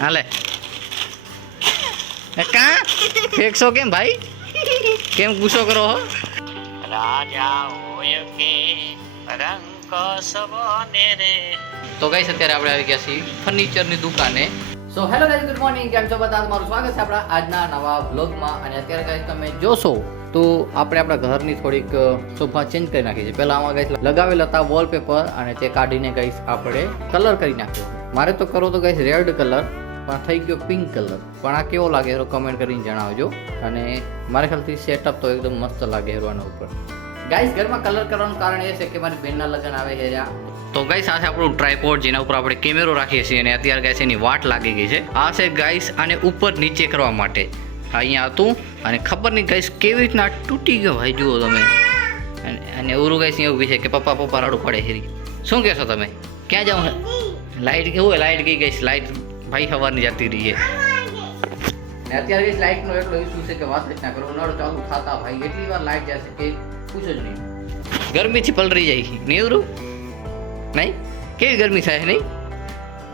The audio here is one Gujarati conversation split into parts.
હાલે કા ફેંકશો કેમ ભાઈ? કેમ ગુસ્સો કરો હો? રાજા હોય કે રંગ સબને રે. તો ગાઈસ અત્યારે આપણે આવી ગયા છીએ ફર્નિચરની દુકાને. So hello guys, good morning. કેમ છો બધા? તમારું સ્વાગત છે આપણા આજના નવા વ્લોગમાં. અને અત્યારે ગાઈસ તમે જોશો તો આપણે આપણા ઘરની થોડીક શોભા ચેન્જ કરી નાખી છે. પહેલાં આમાં ગાઈસ લગાવેલા હતા વોલપેપર અને તે કાઢીને ગાઈસ આપણે કલર કરી નાખ્યો. મારે તો કરો તો ગાઈસ રેડ કલર, પણ થઈ ગયો પિંક કલર. પણ આ કેવો લાગે એનો કમેન્ટ કરીને જણાવજો. અને મારા ખ્યાલથી સેટઅપ તો એકદમ મસ્ત લાગે આના ઉપર. ગાઈસ ઘરમાં કલર કરવાનું કારણ એ છે કે મારી બહેનના લગ્ન આવે છે. તો ગાઈસ આ છે આપણું ટ્રાયપોડ, જેના ઉપર આપણે કેમેરો રાખીએ છીએ. અને અત્યારે ગાઈસ એની વાટ લાગી ગઈ છે. આ છે ગાઈસ આને ઉપર નીચે કરવા માટે. અહીંયા હતું અને ખબર નહીં ગાઈસ કેવી રીતના તૂટી ગયો ભાઈ. જુઓ તમે. અને એવું ગાઈસ એવું બી છે કે પપ્પા રાડું પડે હેરી. શું કહેશો તમે? ક્યાં જાઉં? લાઇટ કેવું? લાઇટ ગઈ ગઈશ. લાઇટ ભાઈ સવારની જતી રહી છે. ને અત્યારે ગાઈસ લાઇટનો એટલો ઇસ્યુ છે કે વાત જ ના કરો. નળ ચાલુ થતા ભાઈ એટલી વાર લાઇટ જશે કે પૂછો જ નહીં. ગરમીથી પલરી જાય નહીં એવું નહીં? કેવી ગરમી થાય નહીં?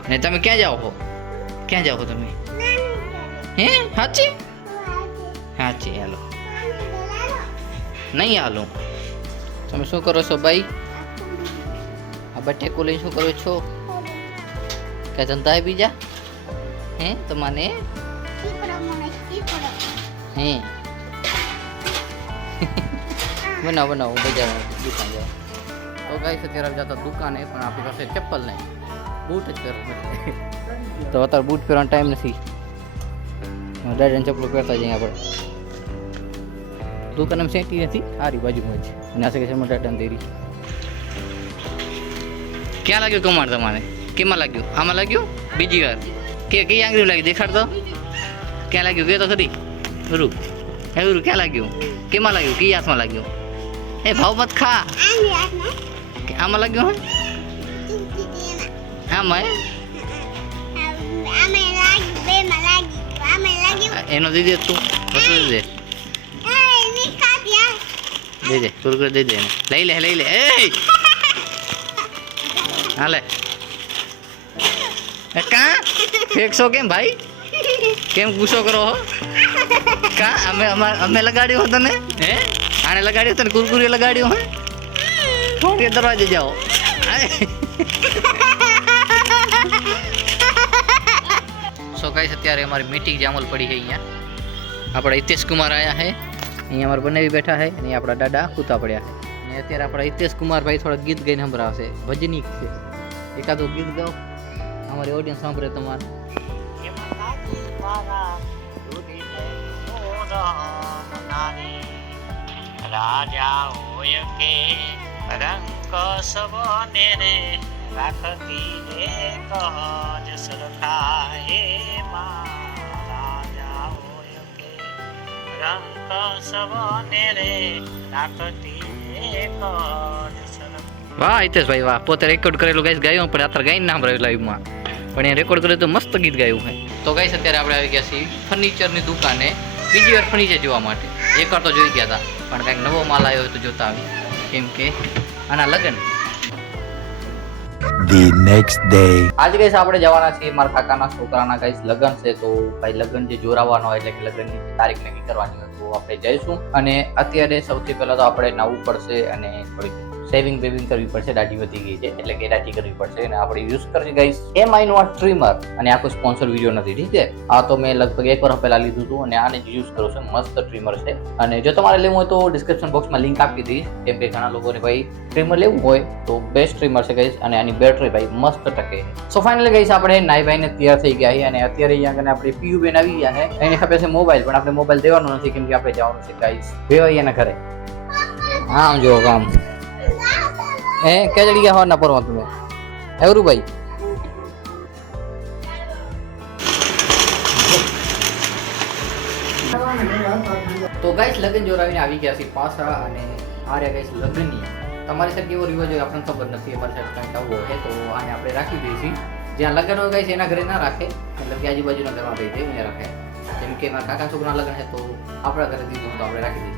ને તમે ક્યાં જાઓ છો? ક્યાં જાઓ છો તમે? હે સાચી? સાચી. હાલો નહીં હાલો. તમે શું કરો છો ભાઈ? આ બટેકો લઈને શું કરો છો? કઈ ધંધા હે બીજા? હે તમને? હે બનાવો બજારમાં દુકાન જાઓ. તો ગાઈસ અત્યારે જતા દુકાને, પણ આપણી પાસે ચપ્પલ નહીં, બૂટ જ પહેરવું પડે. તો અત્યારે બૂટ પહેરવાનો ટાઈમ નથી. દાદાની ચપ્પલો પહેરતા જઈએ આપણે. દુકાન એમ સેટી નથી, સારી બાજુમાં જ. અને આ છે કે દાદાની દેરી. ક્યાં લાગ્યું કમાડ તમારે? કેમાં લાગ્યું? આમાં લાગ્યું? બીજી વાર કે કઈ આંગળી લાગી? દેખાડ તો. ક્યાં લાગ્યું કે તો ખરી? ગુરુ ક્યાં લાગ્યું? કેમાં લાગ્યું? કઈ હાથમાં લાગ્યું? એ ભાવ મત ખા. આમાં લાગ્યું? આમાં એનો દીધે તું દે કુરકુરે દઈ દે. લઈ લે એ હાલે કા ફેંકશો કેમ ભાઈ? કેમ ગુસ્સો કરો હો? કા અમે લગાડ્યો હતો ને? હે આને લગાડ્યો હતો ને? કુરકુરી લગાડ્યો હે? થોડી દરવાજે જાઓ. સો ગાઈસ અત્યારે અમારી મીટિંગ જામલ પડી છે. અહીંયા આપણા હિતેશ કુમાર આવ્યા છે. અહીંયા અમારા બનાવી બેઠા છે. અને આપણા દાદા કૂતા પડ્યા છે. અને અત્યારે આપણા હિતેશ કુમાર ભાઈ થોડા ગીત ગાઈને સંભળાવશે. ભજની છે. એકાદું ગીત ગાઓ, અમારી ઓડિયન્સ સાંભળે તમારે. રાજા હોય કે રંગ સબને રે, રાખતી એક જ સરખાએ માં. રાજા હોય કે રંગ સબને રે, રાખતી એક જ સરખા. વાહ હિતેશભાઈ વાહ. પોતે રેકોર્ડ કરેલું ગાઈસ ગાયું, પણ અત્યારે ગાઈને નામ રહ્યું લાઈવમાં. પણ એ રેકોર્ડ કર્યું તો મસ્ત ગીત ગાયું છે. તો ગાઈસ અત્યારે આપણે આવી ગયા છીએ ફર્નિચરની દુકાને બીજી વાર ફર્નિચર જોવા માટે. એકવાર તો જોઈ ગયા હતા, પણ કંઈક નવો માલ આવ્યો હોય તો જોતા આવી. કેમ કે આના લગ્ન. The next day. આજે ગાઈસ આપણે જવાના છીએ મારા કાકાના છોકરાના ગાઈસ લગ્ન છે. તો ભાઈ લગ્ન જે જોરાવાનો હોય એટલે કે લગ્નની તારીખ નક્કી કરવાની હોય તો આપણે જઈશું. અને અત્યારે સૌથી પહેલા તો આપણે નાવું પડશે અને થોડીક સેવિંગ કરવી પડશે. દાઢી વધી ગઈ છે એટલે કે દાઢી કરવી પડશે. અને આપણે યુઝ કરશે ગાઈસ એમઆઈ નું આ ટ્રીમર. અને આ કોઈ સ્પોન્સર વિડીયો નથી, ઠીક છે? આ તો મેં લગભગ 1 વર્ષ પહેલા લીધું હતું અને આને જ યુઝ કરું છું. મસ્ત ટ્રીમર છે. અને જો તમારે લેવું હોય તો ડિસ્ક્રિપ્શન બોક્સમાં લિંક આપી દઈશ. કેમ કે ઘણા લોકોને ભાઈ ટ્રીમર લેવું હોય તો બેસ્ટ ટ્રીમર છે ગાઈસ. અને આની બેટરી ભાઈ મસ્ત ટકે. સો ફાઇનલી ગાઈસ આપણે નાઈ ભાઈને તૈયાર થઈ ગયા છીએ. અને અત્યારે અહીંયા કને આપણે પીયુ બેન આવી ગયા છે. એને ખબર છે મોબાઈલ, પણ આપણે મોબાઈલ દેવાનો નથી કેમ કે આપણે જવાનું છે ગાઈસ વેવાઈયાના ઘરે. આમ જો કામ હે ક્યાં ચડી ગયા હોવાના પરવા તમે એવું ભાઈ? તો ગાઈસ લગ્ન જોરાવીને આવી ગયા છે પાછા. અને આ રહ્યા ગાઈસ લગ્નની. તમારી સાઈડ કેવો રિવાજ હોય આપણને ખબર નથી. અમારી સાઈડ કંઈક આવું હોય તો આને આપણે રાખી દઈશું. જ્યાં લગ્ન હોય ગાઈસ એના ઘરે ના રાખે, મતલબ કે આજુબાજુના ઘરમાં થઈ જાય અહીંયા રાખે. જેમ કે મારા કાકા છોકરાના લગ્ન છે તો આપણા ઘરે દીધું તો આપણે રાખી દઈશું.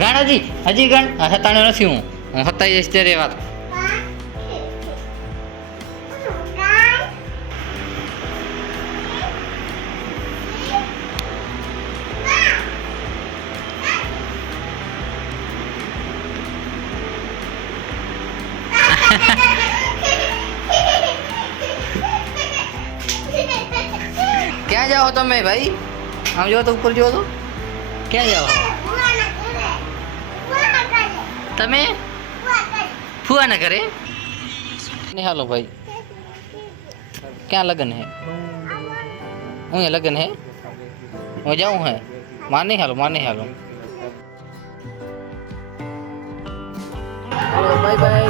ગાણાજી હજી ગણ હતાણો નથી. હું હતાઈ જઈશ ત્યારે વાત. ક્યાં જાઓ તમે ભાઈ? આમ જો તો ઉપર જો તો. ક્યાં જાઓ તમે? ફુવાના ઘરે? નહીં હાલો ભાઈ. ક્યાં લગન હે? હું લગન હે? હું જાऊँ है? माने हालो हेलो बाय बाय।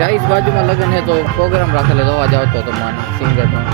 गाइस बाजू में लगन है तो प्रोग्राम रखेले, तो आ जाओ तो माने सिंगर में।